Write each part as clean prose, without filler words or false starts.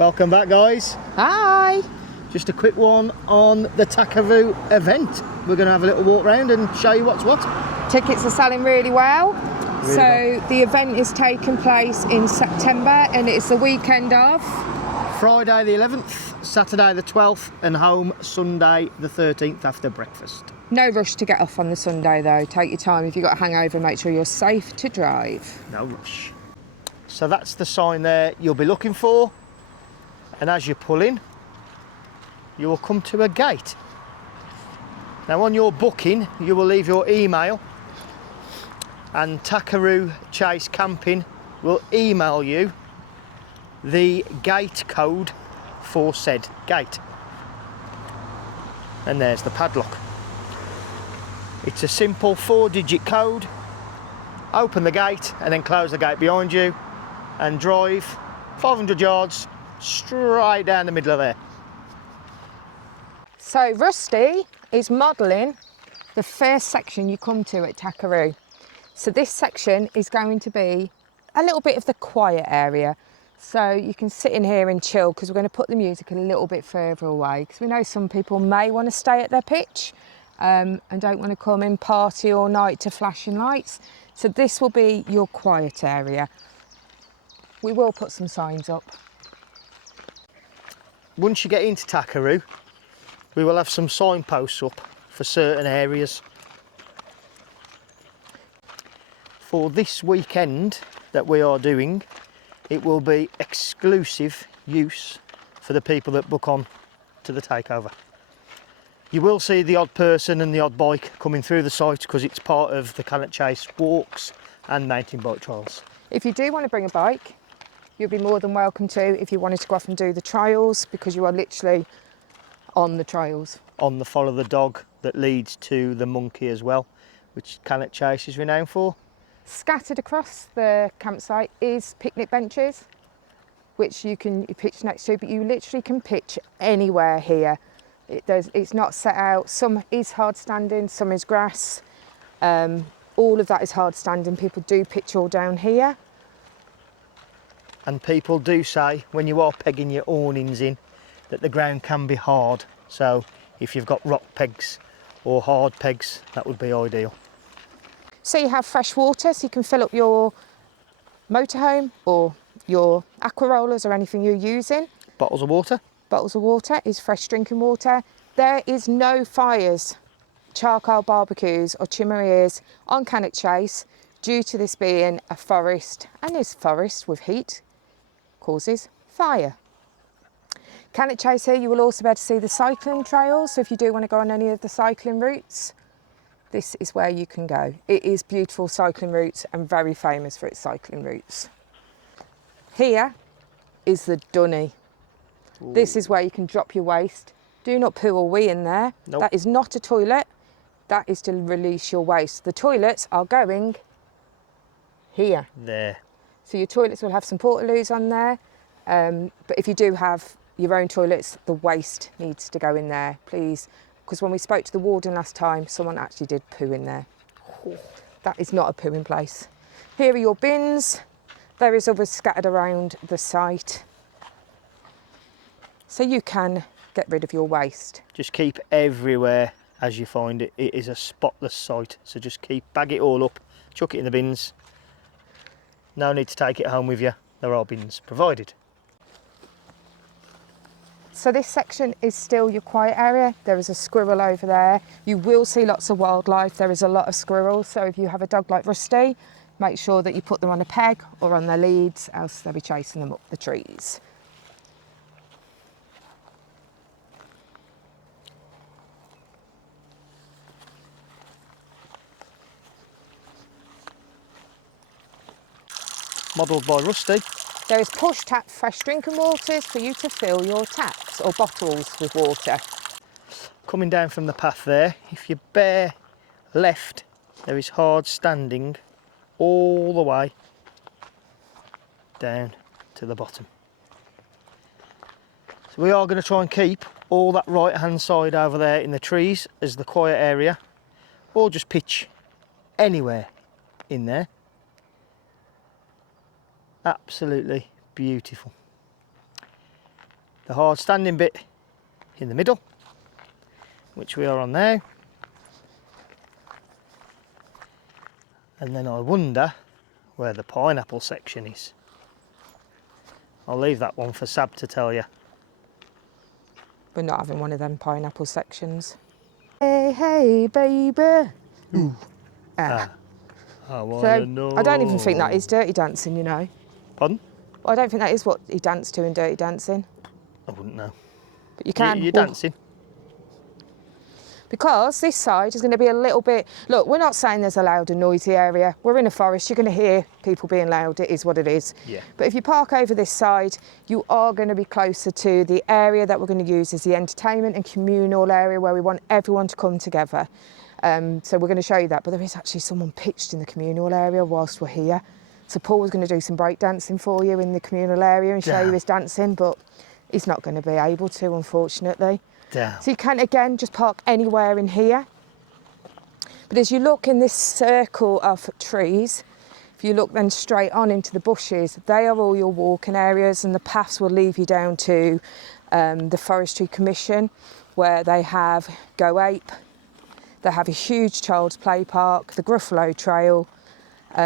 Welcome back, guys. Hi. Just a quick one on the Tackeroo event. We're going to have a little walk around and show you what's what. Tickets are selling really well. Really so well. The event is taking place in September and it's the weekend of Friday the 11th, Saturday the 12th and home Sunday the 13th after breakfast. No rush to get off on the Sunday though. Take your time. If you've got a hangover, make sure you're safe to drive. No rush. So that's the sign there you'll be looking for. And as you pull in, you will come to a gate. Now on your booking, you will leave your email and Tackeroo Chase Camping will email you the gate code for said gate. And there's the padlock. It's a simple 4-digit code. Open the gate and then close the gate behind you and drive 500 yards straight down the middle of there. So Rusty is modelling the first section you come to at Tackeroo. So this section is going to be a little bit of the quiet area. So you can sit in here and chill because we're going to put the music a little bit further away because we know some people may want to stay at their pitch and don't want to come in party all night to flashing lights. So this will be your quiet area. We will put some signs up. Once you get into Tackeroo, we will have some signposts up for certain areas. For this weekend that we are doing, it will be exclusive use for the people that book on to the takeover. You will see the odd person and the odd bike coming through the site because it's part of the Cannock Chase walks and mountain bike trials. If you do want to bring a bike, you'll be more than welcome to if you wanted to go off and do the trials because you are literally on the trails. On the follow the dog that leads to the monkey as well, which Cannock Chase is renowned for. Scattered across the campsite is picnic benches, which you can pitch next to, but you literally can pitch anywhere here. It's not set out. Some is hard standing, some is grass. All of that is hard standing. People do pitch all down here. And people do say when you are pegging your awnings in that the ground can be hard. So if you've got rock pegs or hard pegs, that would be ideal. So you have fresh water, so you can fill up your motorhome or your aqua rollers or anything you're using. Bottles of water. Bottles of water is fresh drinking water. There is no fires, charcoal barbecues or chimeneas on Cannock Chase due to this being a forest, and this forest with heat causes fire. Cannock Chase here, you will also be able to see the cycling trails, so if you do want to go on any of the cycling routes, this is where you can go. It is beautiful cycling routes and very famous for its cycling routes. Here is the dunny. Ooh. This is where you can drop your waste. Do not poo or wee in there. Nope. That is not a toilet. That is to release your waste. The toilets are going here. There. So your toilets will have some portaloos on there. But if you do have your own toilets, the waste needs to go in there, please. Because when we spoke to the warden last time, someone actually did poo in there. That is not a pooing place. Here are your bins. There is others scattered around the site. So you can get rid of your waste. Just keep everywhere as you find it. It is a spotless site. So just bag it all up, chuck it in the bins. No need to take it home with you. There are bins provided. So this section is still your quiet area. There is a squirrel over there. You will see lots of wildlife. There is a lot of squirrels. So if you have a dog like Rusty, make sure that you put them on a peg or on their leads, else they'll be chasing them up the trees. Modelled by Rusty. There is push tap fresh drinking waters for you to fill your taps or bottles with water. Coming down from the path there, if you bear left, there is hard standing all the way down to the bottom. So we are going to try and keep all that right hand side over there in the trees as the quiet area, or just pitch anywhere in there. Absolutely beautiful. the hard standing bit in the middle, which we are on now. And then I wonder where the pineapple section is. I'll leave that one for Sab to tell you. We're not having one of them pineapple sections. Hey, hey, baby. Ooh. Ah. I wanna know. I don't even think that is Dirty Dancing, you know. Pardon? I don't think that is what he danced to in Dirty Dancing. I wouldn't know. But you can. You're dancing. Because this side is going to be a little bit... Look, we're not saying there's a loud and noisy area. We're in a forest. You're going to hear people being loud. It is what it is. Yeah. But if you park over this side, you are going to be closer to the area that we're going to use as the entertainment and communal area where we want everyone to come together. So we're going to show you that. But there is actually someone pitched in the communal area whilst we're here. So Paul was going to do some break dancing for you in the communal area and show you his dancing, but he's not going to be able to, unfortunately. Down. So you can, again, just park anywhere in here. But as you look in this circle of trees, if you look then straight on into the bushes, they are all your walking areas, and the paths will leave you down to the Forestry Commission, where they have Go Ape, they have a huge child's play park, the Gruffalo Trail.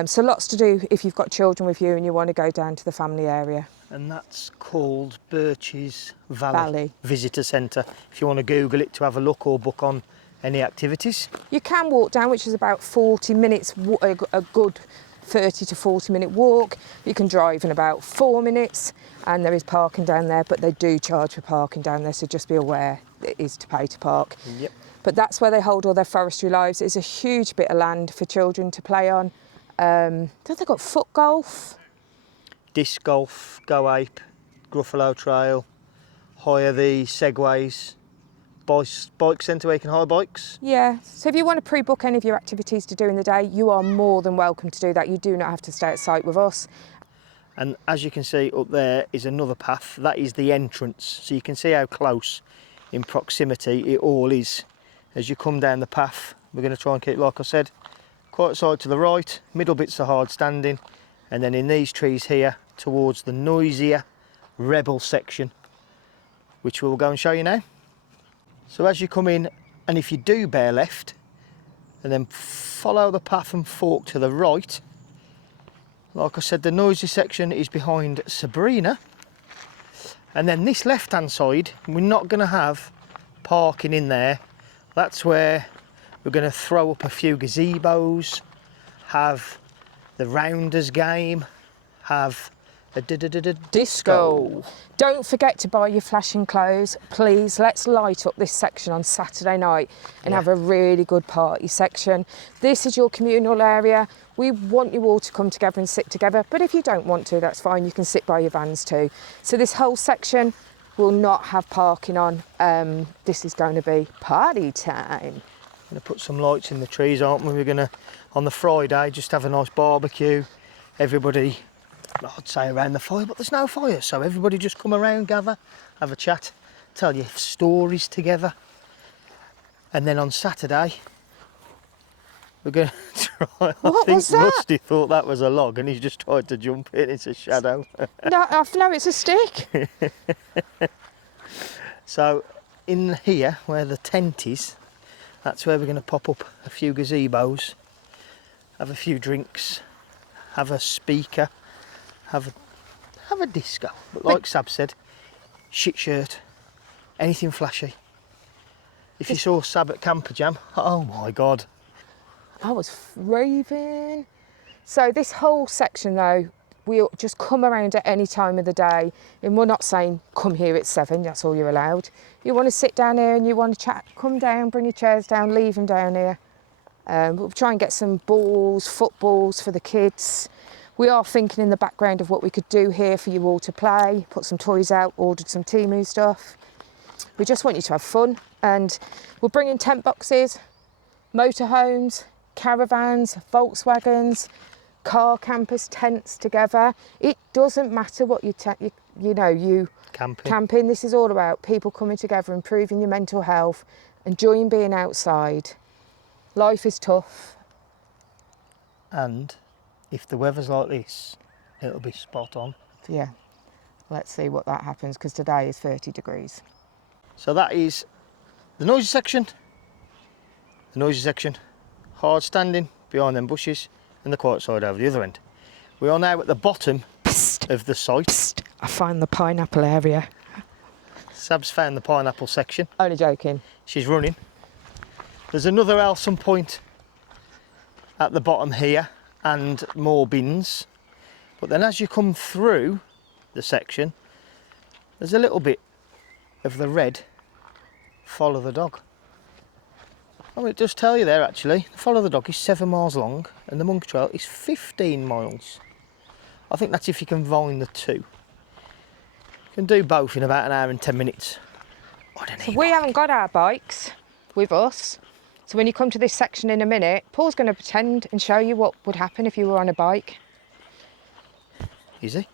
So lots to do if you've got children with you and you want to go down to the family area. And that's called Birches Valley Visitor Centre, if you want to Google it to have a look or book on any activities. You can walk down, which is about 40 minutes, a good 30 to 40 minute walk. You can drive in about 4 minutes, and there is parking down there, but they do charge for parking down there, so just be aware it is to pay to park. Yep. But that's where they hold all their forestry lives. It's a huge bit of land for children to play on. They've got foot golf. Disc golf, Go Ape, Gruffalo Trail, hire the segways, bike centre where you can hire bikes. Yeah, so if you want to pre-book any of your activities to do in the day, you are more than welcome to do that. You do not have to stay at site with us. And as you can see up there is another path, that is the entrance. So you can see how close in proximity it all is. As you come down the path, we're going to try and keep, like I said, quite side to the right, middle bits are hard standing, and then in these trees here, towards the noisier rebel section, which we'll go and show you now. So as you come in, and if you do bear left and then follow the path and fork to the right, like I said, the noisy section is behind Sabrina, and then this left hand side we're not going to have parking in there. That's where we're going to throw up a few gazebos, have the rounders game, have a disco. Don't forget to buy your flashing clothes, please. Let's light up this section on Saturday night and have a really good party section. This is your communal area. We want you all to come together and sit together, but if you don't want to, that's fine. You can sit by your vans too. So this whole section will not have parking on. This is going to be party time. Going to put some lights in the trees, aren't we? We're going to, on the Friday, just have a nice barbecue. Everybody, I'd say around the fire, but there's no fire, so everybody just come around, gather, have a chat, tell you stories together. And then on Saturday, we're going to try. What was that? Rusty thought that was a log and he's just tried to jump in. It's a shadow. No, it's a stick. So in here, where the tent is, that's where we're going to pop up a few gazebos, have a few drinks, have a speaker, have a disco. But like Sab said, shit shirt, anything flashy. If you saw Sab at Camper Jam, oh my God. I was raving. So this whole section though, we'll just come around at any time of the day, and we're not saying come here at 7, that's all you're allowed. You want to sit down here and you want to chat, come down, bring your chairs down, leave them down here. We'll try and get some balls, footballs for the kids. We are thinking in the background of what we could do here for you all to play, put some toys out, ordered some Temu stuff. We just want you to have fun, and we'll bring in tent boxes, motorhomes, caravans, Volkswagens, car campers, tents together. It doesn't matter what you camping. This is all about people coming together, improving your mental health, enjoying being outside. Life is tough. And if the weather's like this, it'll be spot on. Yeah. Let's see what that happens, because today is 30 degrees. So that is the noisy section, hard standing behind them bushes, and the quiet side over the other end. We are now at the bottom of the site. I find the pineapple area. Sab's found the pineapple section. Only joking. She's running. There's another Elson point at the bottom here and more bins. But then as you come through the section, there's a little bit of the red follow the dog. Oh, it does tell you there actually, the follow the dog is 7 miles long and the monk trail is 15 miles. I think that's if you can combine the two. You can do both in about an hour and 10 minutes. So we haven't got our bikes with us. So when you come to this section in a minute, Paul's going to pretend and show you what would happen if you were on a bike. Easy.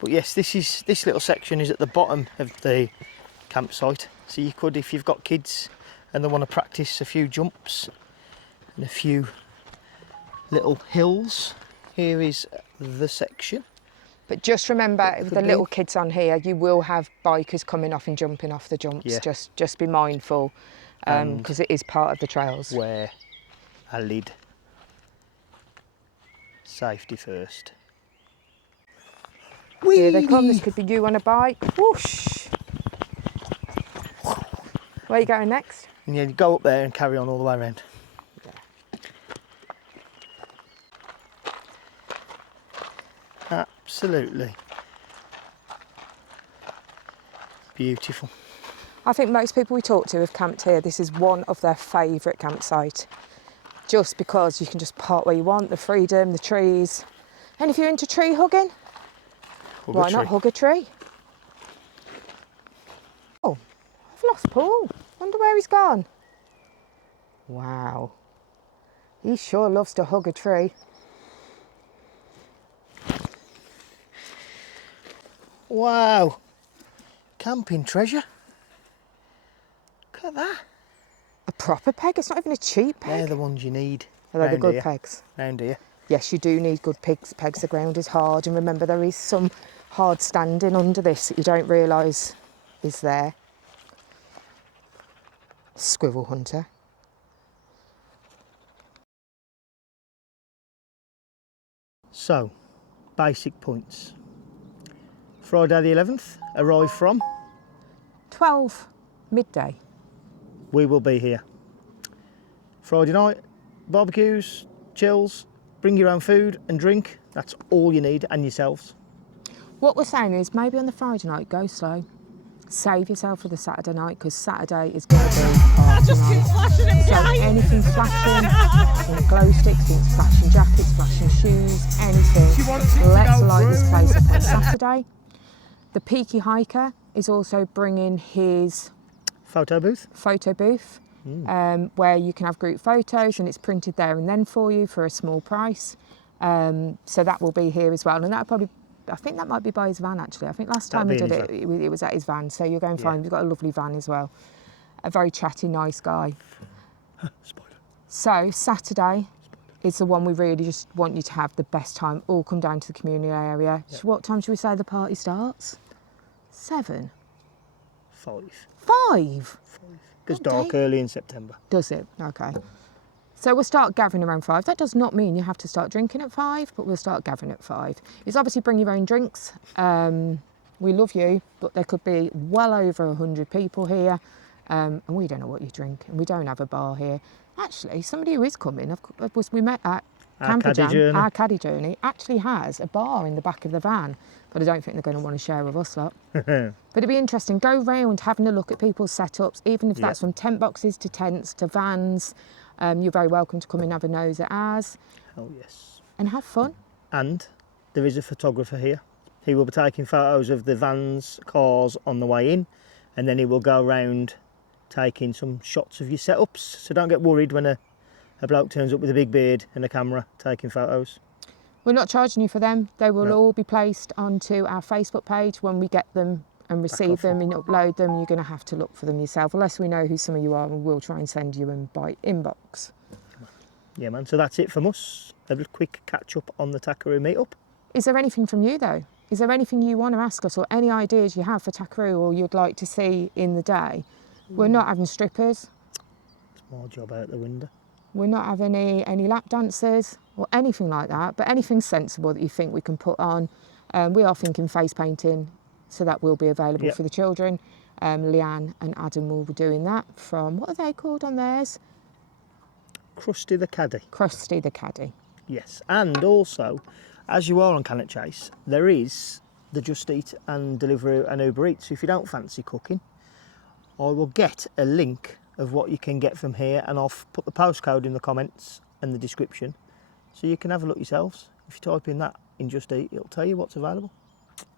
But yes, this little section is at the bottom of the campsite. So you could, if you've got kids and they want to practice a few jumps and a few little hills, here is the section. But just remember, with the little kids on here, you will have bikers coming off and jumping off the jumps. Yeah. Just be mindful, because it is part of the trails. Wear a lid. Safety first. Here they come. This could be you on a bike. Whoosh! Where are you going next? And you go up there and carry on all the way around. Absolutely beautiful. I think most people we talk to have camped here. This is one of their favourite campsite, just because you can just park where you want, the freedom, the trees. And if you're into tree hugging, why not hug a tree? Oh, I've lost Paul. Wonder where he's gone. Wow, he sure loves to hug a tree. Wow, camping treasure. Look at that. A proper peg, it's not even a cheap peg. They're the ones you need. Are they the good pegs? Round here. Yes, you do need good pegs. The ground is hard, and remember there is some hard standing under this that you don't realise is there. Squirrel hunter. So, basic points. Friday the 11th, arrive from 12 midday. We will be here. Friday night, barbecues, chills, bring your own food and drink. That's all you need, and yourselves. What we're saying is maybe on the Friday night, go slow. Save yourself for the Saturday night, because Saturday is going to be hard tonight. So anything flashing, any glow sticks, things flashing jackets, flashing shoes, anything. Let's light this place up on Saturday. The Peaky Hiker is also bringing his Photo booth. Where you can have group photos, and it's printed there and then for you for a small price. So that will be here as well, and that probably, I think that might be by his van actually. I think last time we did it, it was at his van. So you're going to find he's got a lovely van as well. A very chatty, nice guy. Spider. So Saturday is the one we really just want you to have the best time. All come down to the community area. Yep. So what time should we say the party starts? 7? 5. 5? Because dark early in September. Does it? Okay. So we'll start gathering around 5. That does not mean you have to start drinking at 5, but we'll start gathering at 5. It's obviously bring your own drinks. We love you, but there could be well over 100 people here, and we don't know what you drink, and we don't have a bar here. Actually, somebody who is coming, of course, we met at Camper Jam, our caddy journey, actually has a bar in the back of the van, but I don't think they're going to want to share with us lot. But it'd be interesting, go round having a look at people's setups, even if that's from tent boxes to tents to vans. You're very welcome to come and have a nose at ours. Oh yes. And have fun. And there is a photographer here. He will be taking photos of the vans, cars on the way in, and then he will go around taking some shots of your setups. So don't get worried when a bloke turns up with a big beard and a camera taking photos. We're not charging you for them. They will all be placed onto our Facebook page when we get them and receive them and upload them. You're going to have to look for them yourself, unless we know who some of you are, and we'll try and send you them by inbox. Yeah man, so that's it from us. A quick catch up on the Tackeroo meetup. Is there anything from you though? Is there anything you want to ask us or any ideas you have for Tackeroo or you'd like to see in the day? We're not having strippers. It's my job out the window. We're not having any lap dancers or anything like that, but anything sensible that you think we can put on. We are thinking face painting, so that will be available for the children. Leanne and Adam will be doing that from, what are they called on theirs? Krusty the Caddy. Krusty the Caddy. Yes, and also, as you are on Cannock Chase, there is the Just Eat and Deliveroo and Uber Eats. So if you don't fancy cooking, I will get a link of what you can get from here, and I'll put the postcode in the comments and the description, so you can have a look yourselves. If you type in that in Just Eat, it'll tell you what's available.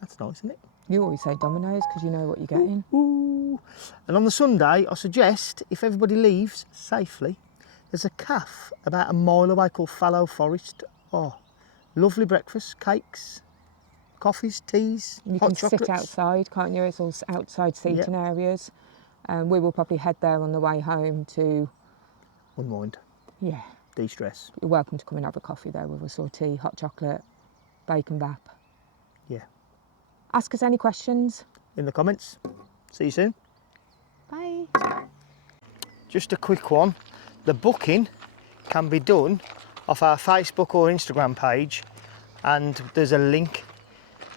That's nice, isn't it? You always say Domino's because you know what you're getting. Ooh. And on the Sunday, I suggest, if everybody leaves safely, there's a cafe about a mile away called Fallow Forest. Oh, lovely breakfast, cakes, coffees, teas, You hot can chocolates. sit outside, can't you? It's all outside seating areas. We will probably head there on the way home to... Unwind, Yeah. de-stress. You're welcome to come and have a coffee there with us, or tea, hot chocolate, bacon bap. Yeah. Ask us any questions. In the comments. See you soon. Bye. Just a quick one. The booking can be done off our Facebook or Instagram page, and there's a link.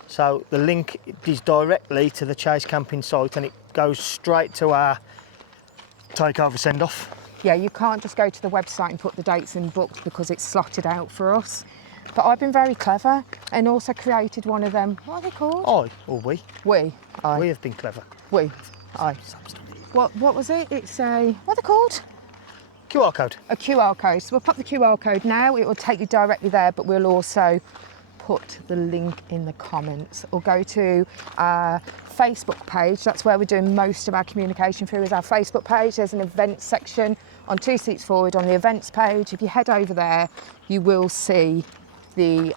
So the link is directly to the Chase camping site, and it goes straight to our takeover send-off. Yeah, you can't just go to the website and put the dates in booked because it's slotted out for us. But I've been very clever and also created one of them. What are they called? I or we. We. We have been clever. We. I. What was it? It's a... What are they called? QR code. A QR code. So we'll pop the QR code now. It will take you directly there, but we'll also put the link in the comments, or go to our Facebook page. That's where we're doing most of our communication through, is our Facebook page. There's an events section on 2 seats forward on the events page. If you head over there, you will see the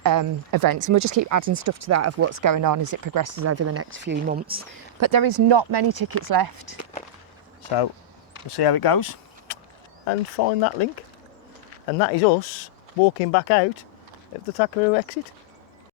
events, and we'll just keep adding stuff to that of what's going on as it progresses over the next few months. But there is not many tickets left. So we'll see how it goes and find that link. And that is us walking back out of the Tackeroo exit.